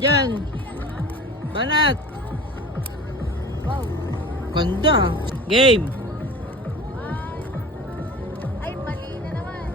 Yan. Banat. Wow. Ganda. Game. Ay, mali na naman.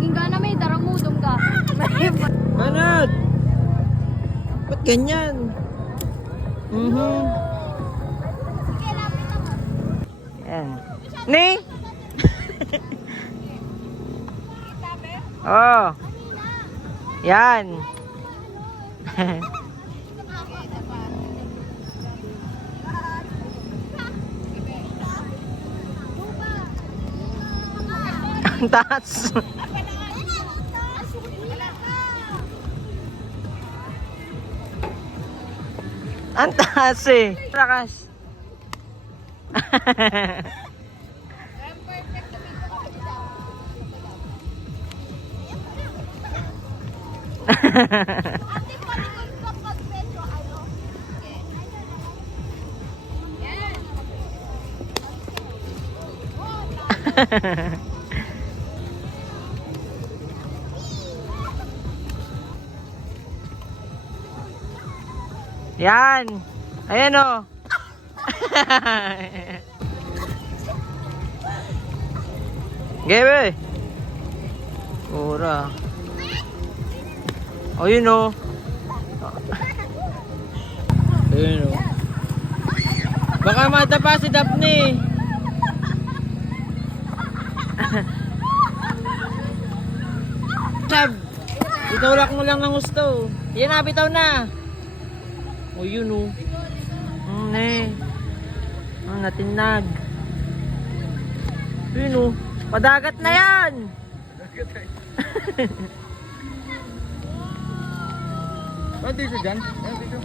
Hingga na may daramudong ka. Banat. Ba't ganyan? Sige, lapit ako. Yan. Ni? Oh. Yan. Ang taas. Ang taas eh. Lakas. Yan. Ayan o. Gebe. Ura. Ayun o. Ayun o. Baka matapa si Daphne. Sab, itulak mo lang ng gusto. Yan na, bitaw na. O yun o. Natinag. Yun o. Padagat na yan. Pwede siya dyan?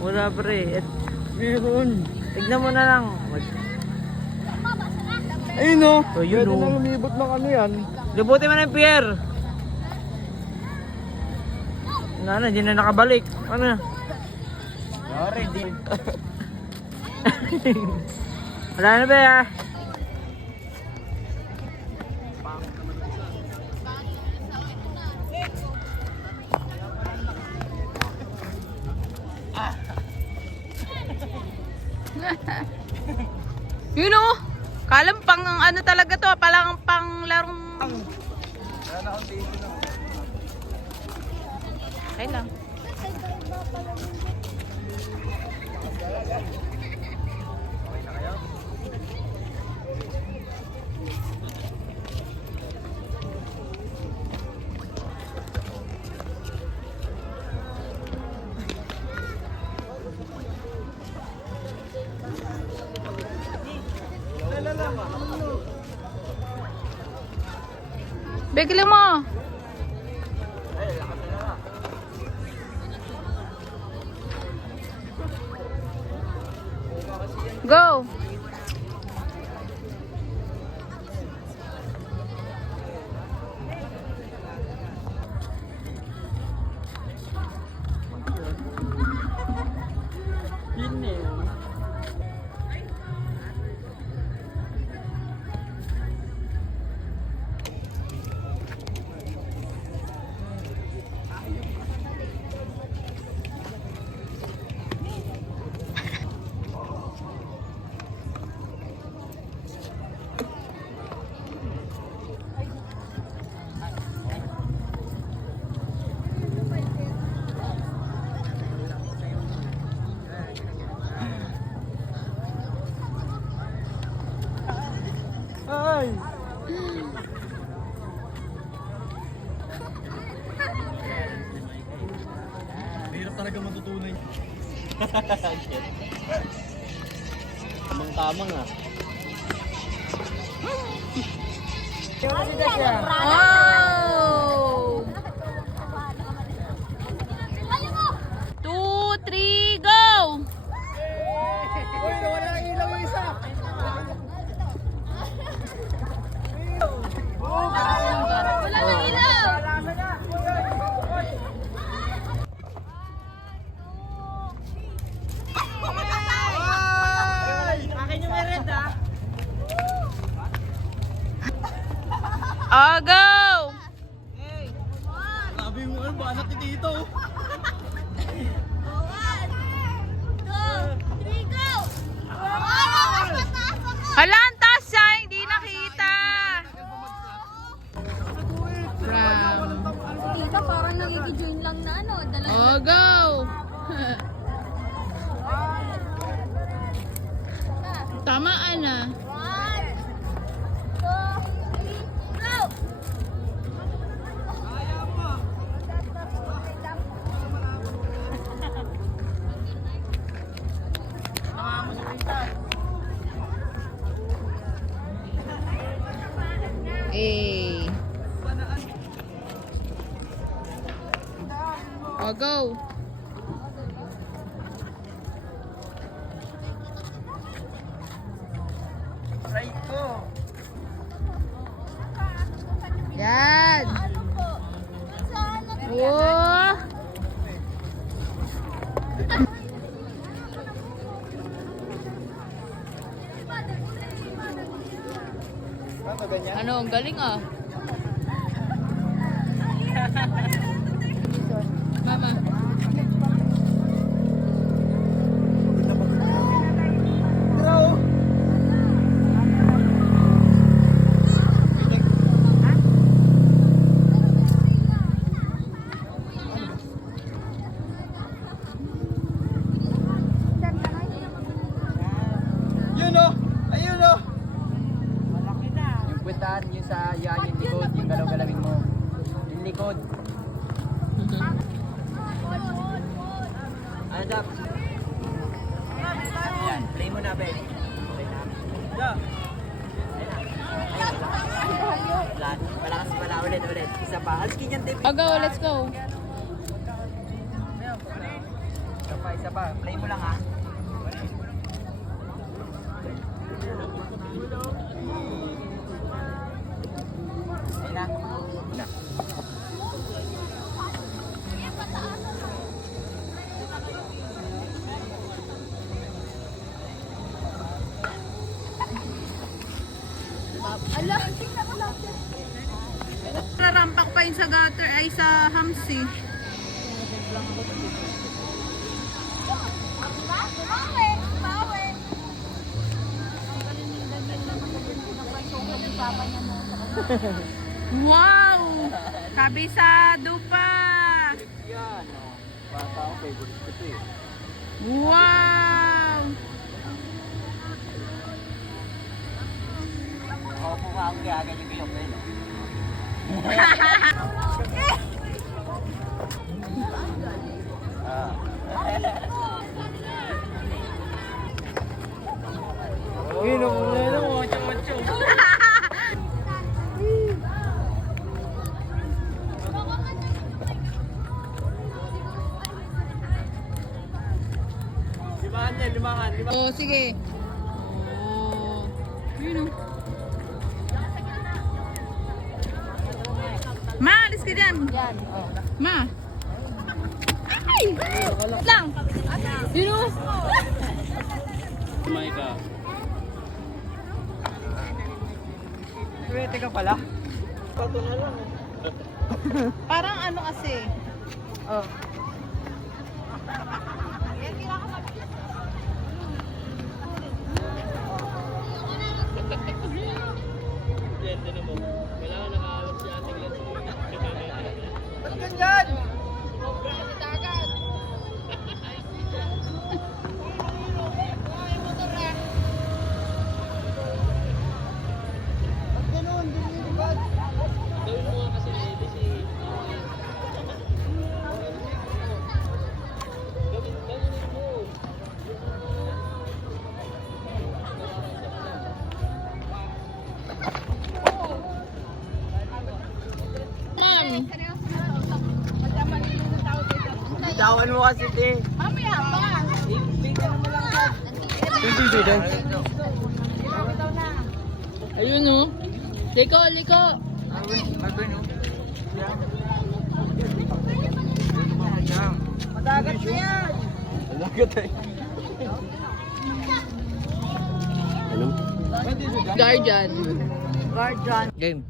Wala pre. Meron. Tignan mo na lang. Ayun o. O yun Pwede o. na lumibot ng ano yan. Lubutin mo na yung pier. Ano, hindi na nakabalik. Ano na? Sorry, di. Wala na ba ya? Yun o. Kalam pang ano talaga to. Palang pang larong... Okay lang. Bigla mo. Go. Ay! Hirap talaga matutunay. Tamang-tamang ah. Oh. 2, 3, go. Uy, nawala ang ilaw yung isa! Wala nang ilaw. Akin yung meron ah. Oh, go. Ang banat ni Tito. Hala, ang taas siya, hindi nakita. From. Tita, parang nangigi-join lang na ano. Oh, go! Tamaan na. 1, 2, 3, go! Eh. Oh, go! Aray ko. Yan! Ano po? Saan na? Wow! Ano ganyan? Ano, ang galing ah. Mama. Hello. Yun o! Ayun o! Malaki na! Yung puwetan, yung sa yung likod, yung galaw-galawin mo. Yung likod. Ano dap? Yan, play mo na, Ben. Play na. Yeah. Malakas pala ulit. Isa pa. Halskin yan, Dave. Oh, go, let's go. Isa pa. Play mo lang, ha. Ayun na. Na. Ala! Rarampak pa yun sa gutter ay sa hamsi. Bawi! Bawi! Wow! Kabisado pa! Yan. Bata ako, favorite ko ito eh. Wow! Ako po nga ang gagan yung bilog eh. Yun ang ulo mo, macho. Limangan. Oh, sige. Oh. Yun o. Ma, alis ka dyan. Yan, oh. Ma. Ay! Wait lang. Yun o. Maika. Pwede ka pala? Pato na lang eh. Parang ano kasi. Oh. Ba't ganyan? Ba't ganun? Dinilibad. Gawin mo nga kasi lady si... Gawin mo. Bitawan mo kasi, te. Mamaya pa! Bigyan mo lang yan. Bigyan. Ayun o. Liko. Madagat na yan. Madagat eh. Guardian. Game.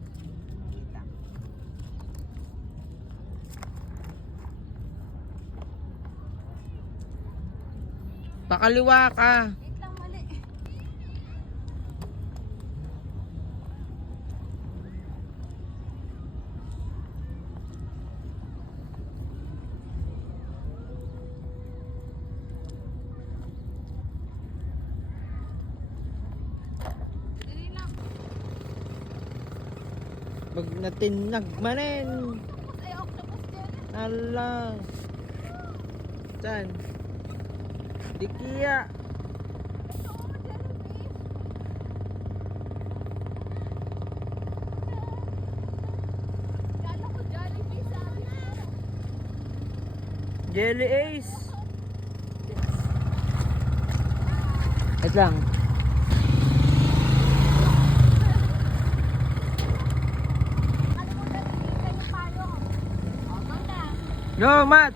Pakaliwa ka. Wait lang, mali. Dali lang. Pag natinag manin. Ay, octopus din. Ala. Saan? Dikiya. Oo, jellyfish. Kala ko jellyfish, sabi ko. Jelly Ace. Wait lang. Ano mo nalilitan yung palo? O, manda. Yo, Matt.